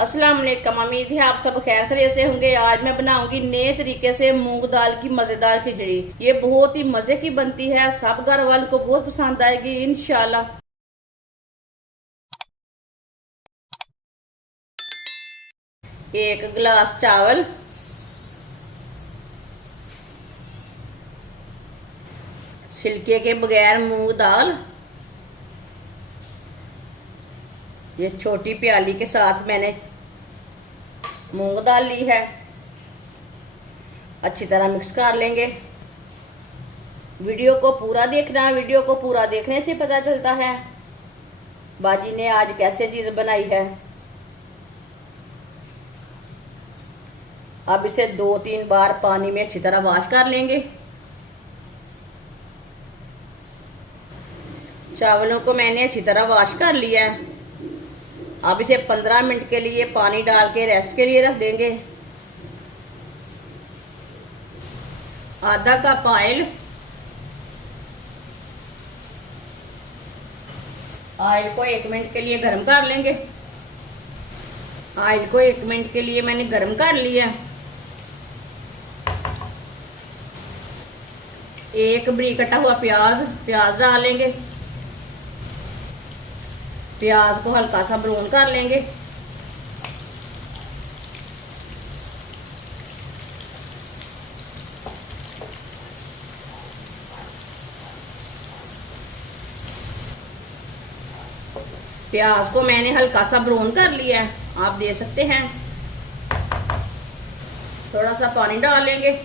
अस्सलाम वालेकुम। उम्मीद है आप सब खैर खैरियत से होंगे। आज मैं बनाऊंगी नए तरीके से मूंग दाल की मजेदार खिचड़ी। ये बहुत ही मजे की बनती है, सब घर वालों को बहुत पसंद आएगी इंशाल्लाह। एक गिलास चावल, छिलके के बगैर मूंग दाल, ये छोटी प्याली के साथ मैंने मूंग दाल ली है। अच्छी तरह मिक्स कर लेंगे। वीडियो को पूरा देखना, वीडियो को पूरा देखने से पता चलता है बाजी ने आज कैसे चीज बनाई है। अब इसे 2-3 बार पानी में अच्छी तरह वॉश कर लेंगे। चावलों को मैंने अच्छी तरह वॉश कर लिया है। अब इसे 15 मिनट के लिए पानी डाल के रेस्ट के लिए रख देंगे। आधा कप ऑयल को 1 मिनट के लिए गर्म कर लेंगे। ऑयल को 1 मिनट के लिए मैंने गर्म कर लिया। एक बरीक कटा हुआ प्याज डालेंगे। प्याज को हल्का सा ब्राउन कर लेंगे। प्याज को मैंने हल्का सा ब्राउन कर लिया है, आप दे सकते हैं। थोड़ा सा पानी डाल लेंगे।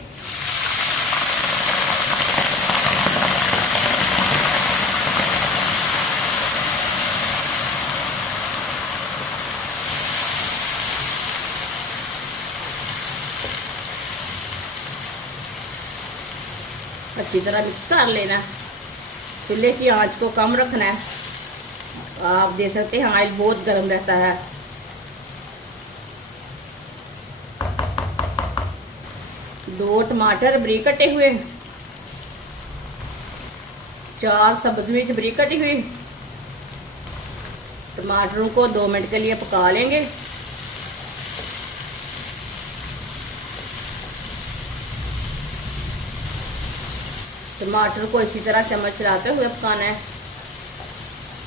अच्छी तरह मिक्स कर लेना। चूल्हे की आंच को कम रखना है। आप देख सकते हैं ऑयल बहुत गर्म रहता है। दो टमाटर बरीक कटे हुए, 4 सब्ज मिर्च बरीक कटी हुई। टमाटरों को 2 मिनट के लिए पका लेंगे। टमाटर को इसी तरह चम्मच चलाते हुए पकाना है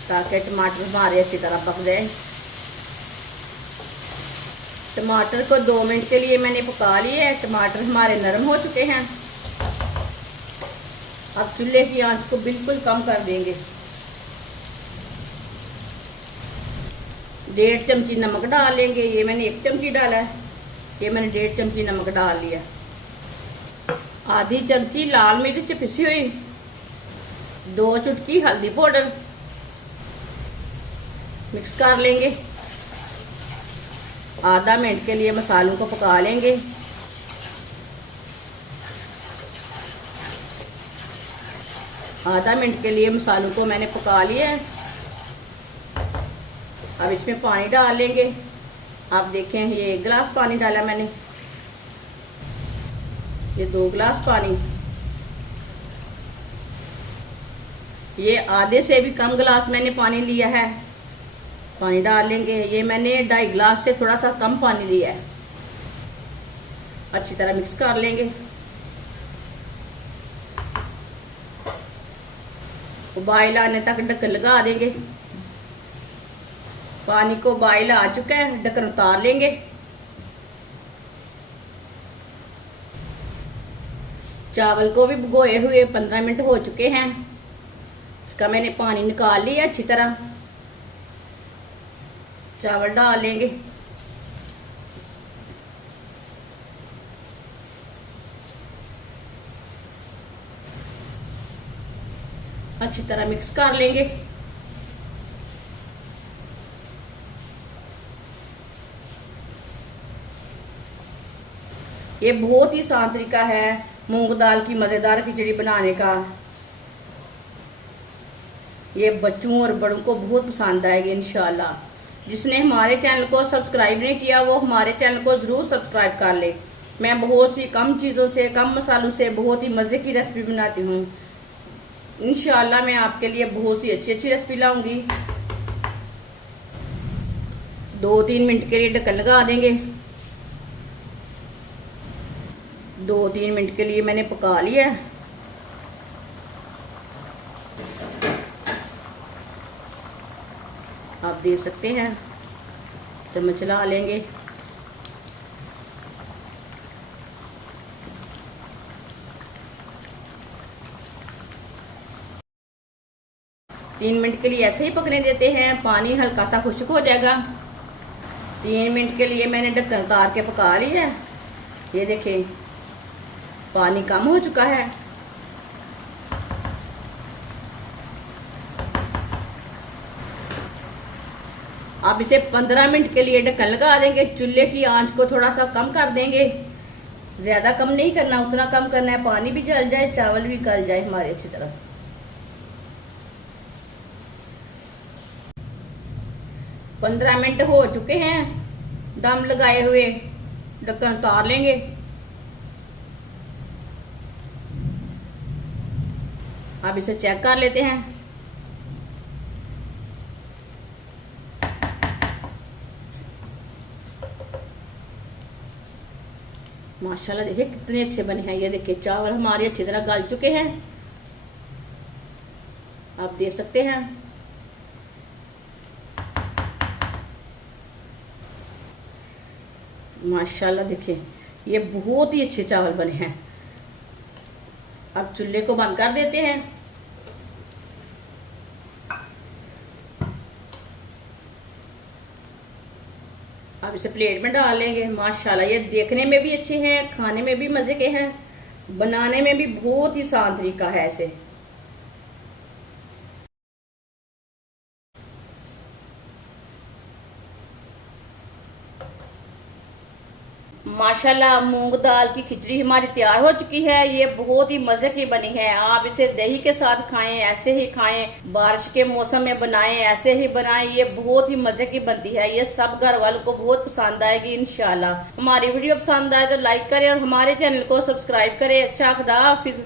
ताकि टमाटर हमारे अच्छी तरह पक जाए। टमाटर को 2 मिनट के लिए मैंने पका लिया है। टमाटर हमारे नरम हो चुके हैं। अब चूल्हे की आंच को बिल्कुल कम कर देंगे। 1.5 चमची नमक डाल लेंगे। ये मैंने 1 चमची डाला है, ये मैंने 1.5 चमची नमक डाल लिया। आधी चमची लाल मिर्च पिसी हुई, 2 चुटकी हल्दी पाउडर। मिक्स कर लेंगे। आधा मिनट के लिए मसालों को पका लेंगे। आधा मिनट के लिए मसालों को मैंने पका लिया है। अब इसमें पानी डाल लेंगे। आप देखें ये 1 गिलास पानी डाला मैंने, ये 2 गिलास पानी, ये आधे से भी कम गिलास मैंने पानी लिया है। पानी डाल लेंगे। ये मैंने 2.5 गिलास से थोड़ा सा कम पानी लिया है। अच्छी तरह मिक्स कर लेंगे। उबाल आने तक ढक्कन लगा देंगे। पानी को उबाल आ चुका है, ढक्कन उतार लेंगे। चावल को भी भिगोए हुए 15 मिनट हो चुके हैं। इसका मैंने पानी निकाल लिया अच्छी तरह। चावल डाल लेंगे। अच्छी तरह मिक्स कर लेंगे। ये बहुत ही आसान तरीका है मूंग दाल की मजेदार खिचड़ी बनाने का। ये बच्चों और बड़ों को बहुत पसंद आएगी इंशाल्लाह। जिसने हमारे चैनल को सब्सक्राइब नहीं किया वो हमारे चैनल को ज़रूर सब्सक्राइब कर ले। मैं बहुत सी कम चीज़ों से, कम मसालों से बहुत ही मज़े की रेसिपी बनाती हूँ। इंशाल्लाह मैं आपके लिए बहुत सी अच्छी अच्छी रेसिपी लाऊंगी। 2-3 मिनट के लिए ढक्कन लगा देंगे। 2-3 मिनट के लिए मैंने पका लिया है। आप देख सकते हैं, चम्मच चला लेंगे। तीन मिनट के लिए ऐसे ही पकने देते हैं, पानी हल्का सा खुश्क हो जाएगा। 3 मिनट के लिए मैंने ढक्कन उतार के पका लिया है। ये देखें, पानी कम हो चुका है। अब इसे 15 मिनट के लिए ढक्कन लगा देंगे। चूल्हे की आंच को थोड़ा सा कम कर देंगे, ज्यादा कम नहीं करना, उतना कम करना है पानी भी जल जाए, चावल भी गल जाए हमारे अच्छी तरह। 15 मिनट हो चुके हैं दम लगाए हुए, ढक्कन उतार लेंगे। अब इसे चेक कर लेते हैं। माशाल्लाह देखिए कितने अच्छे बने हैं। ये देखिए चावल हमारे अच्छी तरह गल चुके हैं, आप देख सकते हैं। माशाल्लाह देखिए ये बहुत ही अच्छे चावल बने हैं। अब चूल्हे को बंद कर देते हैं। अब इसे प्लेट में डाल लेंगे। माशाल्लाह ये देखने में भी अच्छे हैं, खाने में भी मजे के हैं, बनाने में भी बहुत ही आसान तरीका है ऐसे। माशाल्लाह मूंग दाल की खिचड़ी हमारी तैयार हो चुकी है। ये बहुत ही मजे की बनी है। आप इसे दही के साथ खाएं, ऐसे ही खाएं, बारिश के मौसम में बनाएं, ऐसे ही बनाएं। ये बहुत ही मजे की बनती है। ये सब घर वालों को बहुत पसंद आएगी इंशाल्लाह। हमारी वीडियो पसंद आए तो लाइक करें और हमारे चैनल को सब्सक्राइब करें। अच्छा, खुदा हाफिज।